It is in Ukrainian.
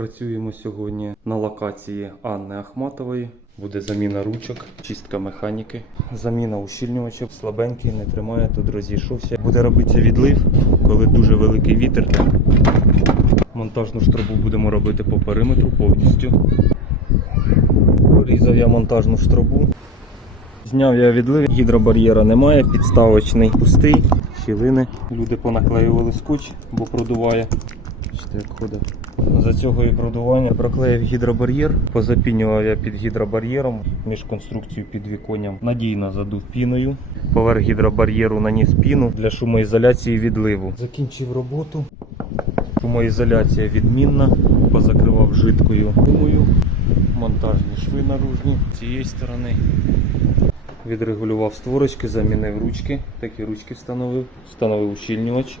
Працюємо сьогодні на локації Анни Ахматової. Буде заміна ручок, чистка механіки, заміна ущільнювачів. Слабенький, не тримає, тут розійшовся. Буде робитися відлив, коли дуже великий вітер. Монтажну штрубу будемо робити по периметру повністю. Прорізав я монтажну штрубу. Зняв я відлив, гідробар'єра немає, підставочний пустий, щілини. Люди понаклеювали скотч, бо продуває. Як ходить. За цього і продування проклеїв гідробар'єр, позапінював я під гідробар'єром між конструкцією під віконням. Надійно задув піною. Поверх гідробар'єру наніс піну для шумоізоляції відливу. Закінчив роботу. Шумоізоляція відмінна, позакривав жидкою гумою. Монтажні шви наружні з цієї сторони. Відрегулював створочки, замінив ручки, такі ручки встановив, встановив ущільнювач.